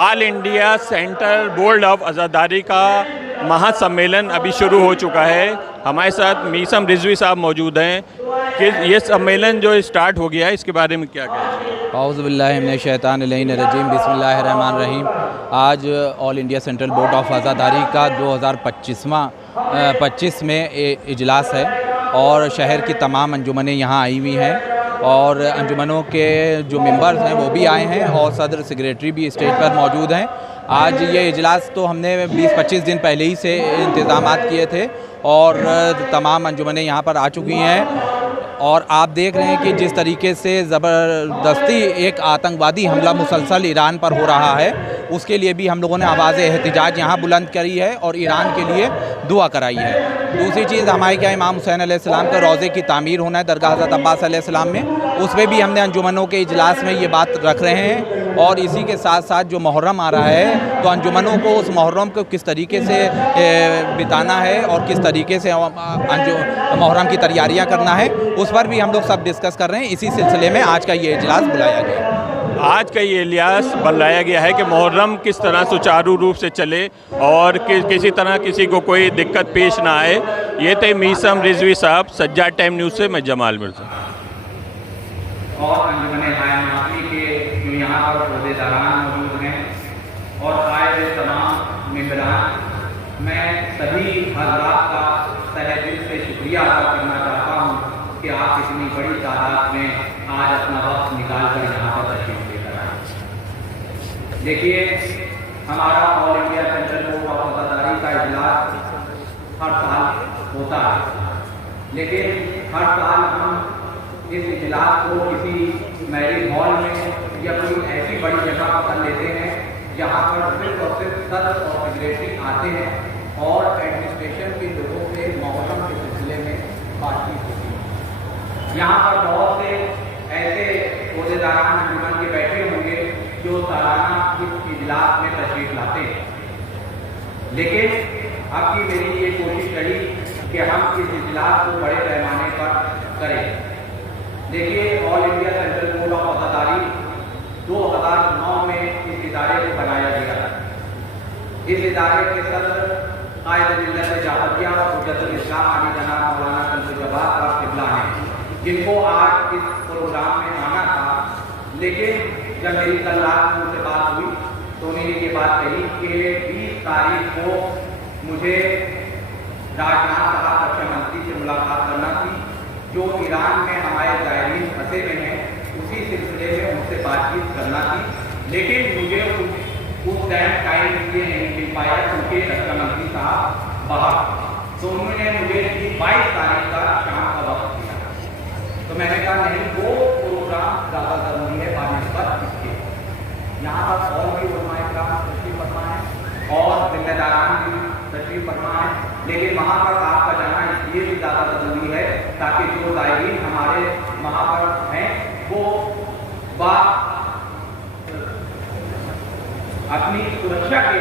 All India central board of Azadari का महासम्मेलन अभी शुरू हो चुका है। हमारे साथ मीसम रिजवी साहब मौजूद हैं कि ये सम्मेलन जो स्टार्ट हो गया है इसके बारे में क्या कहें। औज़ुबिल्लाहिमिनश्शैतानिर्रजीम बिस्मिल्लाहिर्रहमानिर्रहीम। आज all India central board of Azadari का 2025 में इजलास है और शहर की तमाम अंजुमनें यहाँ आई हुई हैं और अंजुमनों के जो मेंबर्स हैं वो भी आए हैं और सदर सेक्रेटरी भी स्टेज पर मौजूद हैं। आज ये इजलास तो हमने 20-25 दिन पहले ही से इंतज़ामात किए थे और तमाम अंजुमनें यहाँ पर आ चुकी हैं और आप देख रहे हैं कि जिस तरीके से ज़बरदस्ती एक आतंकवादी हमला मुसलसल ईरान पर हो रहा है, उसके लिए भी हम लोगों ने आवाज़ एहतिजाज यहाँ बुलंद करी है और ईरान के लिए दुआ कराई है। दूसरी चीज़, हमारे क्या इमाम हुसैन अलैहिस्सलाम के रोज़े की तामीर होना है दरगाह हज़रत अब्बास अलैहिस्सलाम में, उस पर भी हमने अंजुमनों के इजलास में ये बात रख रहे हैं। और इसी के साथ साथ जो मुहर्रम आ रहा है तो अंजुमनों को उस मुहर्रम को किस तरीके से बिताना है और किस तरीके से मुहर्रम की तैयारियाँ करना है, उस पर भी हम लोग सब डिस्कस कर रहे हैं। इसी सिलसिले में आज का ये इजलास बुलाया गया है। आज का ये इजलास बुलाया गया है कि मुहर्रम किस तरह सुचारू रूप से चले और किसी तरह किसी को कोई दिक्कत पेश ना आए। ये थे मीसम रिजवी साहब। सज्जाद टाइम न्यूज़ से मैं जमाल मिर्ज़ा। और अंजुमन हायमाती के जो यहाँ पर अहदेदारान मौजूद हैं और आए हुए तमाम मेंबरान, मैं सभी हज़रात का तहे दिल से शुक्रिया अदा करना चाहता हूँ कि आप इतनी बड़ी तादाद में आज अपना वक्त निकाल कर यहाँ पर तशरीफ़ लेकर आए। देखिए, हमारा all India central board of Azadari का इजलास हर साल होता है, लेकिन हर साल हम इस इजलास को किसी मैरिज हॉल में या कोई ऐसी बड़ी जगह पर कर लेते हैं जहाँ पर सिर्फ और सिर्फ सदर और सेक्रेटरी आते हैं और एडमिनिस्ट्रेशन के लोगों से मुहर्रम के सिलसिले में बातचीत होती है। यहाँ पर बहुत से ऐसे अहदेदारान अंजुमन के बैठे होंगे जो सालाना इस इजलास में तशरीफ लाते हैं, लेकिन अब की मेरी ये कोशिश रही कि हम इस इजलास को बड़े पैमाने पर करें। देखिए, all India central board of Azadari 2009 में इस इदारे को बनाया गया था। इस इदारे के सदर कायद मिल्लत जाफरिया और हुज्जतुल इस्लाम आली जनाब मौलाना शम्सुल जब्बार साहब क़िबला हैं, जिनको आज इस प्रोग्राम में आना था, लेकिन जब मेरी कल रात में उनसे बात हुई तो उन्होंने ये बात कही कि 20 तारीख को मुझे राजनाथ साहब रक्षा मंत्री से मुलाकात करना थी जो ईरान में हमारे ज़ायरीन फंसे हुए हैं, उसी सिलसिले में उनसे बातचीत करना थी, लेकिन मुझे उस टाइम इसलिए नहीं मिल पाया क्योंकि रक्षा मंत्री साहब बाहर, तो उन्होंने मुझे 22 तारीख का शाम का वक्त दिया। तो मैंने कहा नहीं, वो प्रोग्राम ज़्यादा ज़रूरी है बानिस्बत इसके। यहाँ पर और भी उलमाए किराम तशरीफ़ फरमा है और जिम्मेदारान भी तशरीफ़ फरमा है, लेकिन वहाँ पर आपका जाना इसलिए भी ज़्यादा ज़रूरी है ताकि जो ज़ायरीन हमारे वहाँ पर हैं वो अपनी सुरक्षा के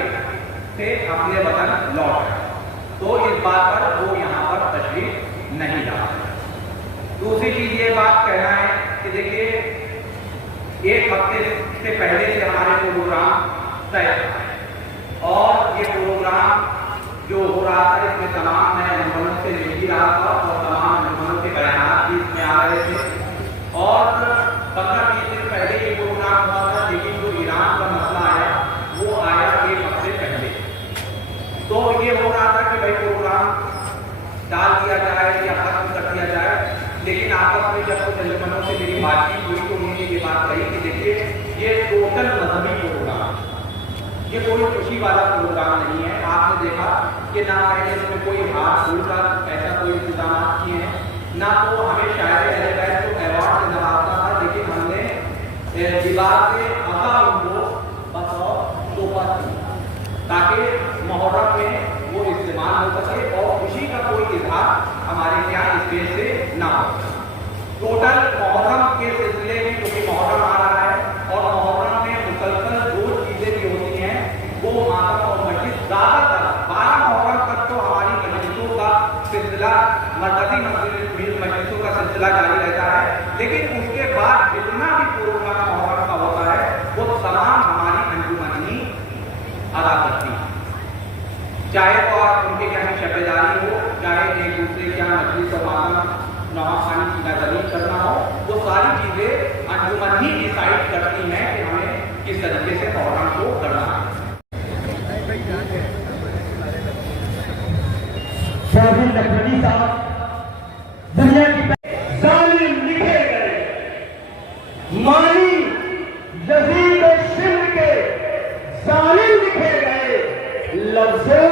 से अपने वतन लौट आए। तो इस बात पर वो यहाँ पर तशरीफ नहीं ला। दूसरी चीज़ ये बात कहना है कि देखिए, एक हफ्ते से पहले से हमारे प्रोग्राम तय था और ये प्रोग्राम जो हो रहा था इसमें तमाम मैं अंजुमनों से मिल ही रहा था और तमाम अंजुमनों के बयान भी इसमें आ रहे थे और 15-20 दिन पहले ये प्रोग्राम हुआ था, लेकिन जो ईरान का मसला आया वो आया एक हफ्ते पहले। तो ये हो रहा था कि भाई प्रोग्राम डाल दिया जाए या खत्म कर दिया जाए, लेकिन आपस में जब कुछ अंजुमनों से मेरी बातचीत हुई तो उन्होंने ये बात कही कि देखिए, ये टोटल मजहबी प्रोग्राम, ये कोई खुशी वाला प्रोग्राम नहीं है। आपने देखा कि ना पहले इसमें कोई हाथ फूल का ऐसा कोई इंतजाम किए हैं, ना तो हमें शायद को अवार्ड से नवाजा था, लेकिन हमने दीवार से अगा उनको बतौर तोहफा दिया ताकि मुहर्रम में वो इस्तेमाल हो सके और खुशी का कोई इजहार हमारे यहाँ इस देश से ना हो। टोटल मुहर्रम के सिलसिले में, क्योंकि मुहर्रम आ रहा है और मुहर्रम में मुसलसल जो चीज़ें भी होती हैं वो मातम और मस्जिद ज़्यादातर 12 मुहर्रम तक तो हमारी मस्जिदों का सिलसिला, मरकज़ी मस्जिदों का सिलसिला जारी रहता है, लेकिन उसके बाद जितना भी प्रोग्राम मुहर्रम का होता है वो तमाम हमारी अंजुमनी अदा करती हैं। चाहे तो आप उनके क्या है शबेदारी हो, चाहे एक दूसरे के यहाँ मजलिस और मातम नवा खानी की नजरीन करना हो, वो सारी चीज़ें अंजुमन ही डिसाइड करती हैं कि हमें किस तरीके से प्रोग्राम को करना है। शाहिद लखनवी साहब दुनिया की जालिम लिखे गए, मानी यजीद सिंध के जालिम लिखे गए लफ्जों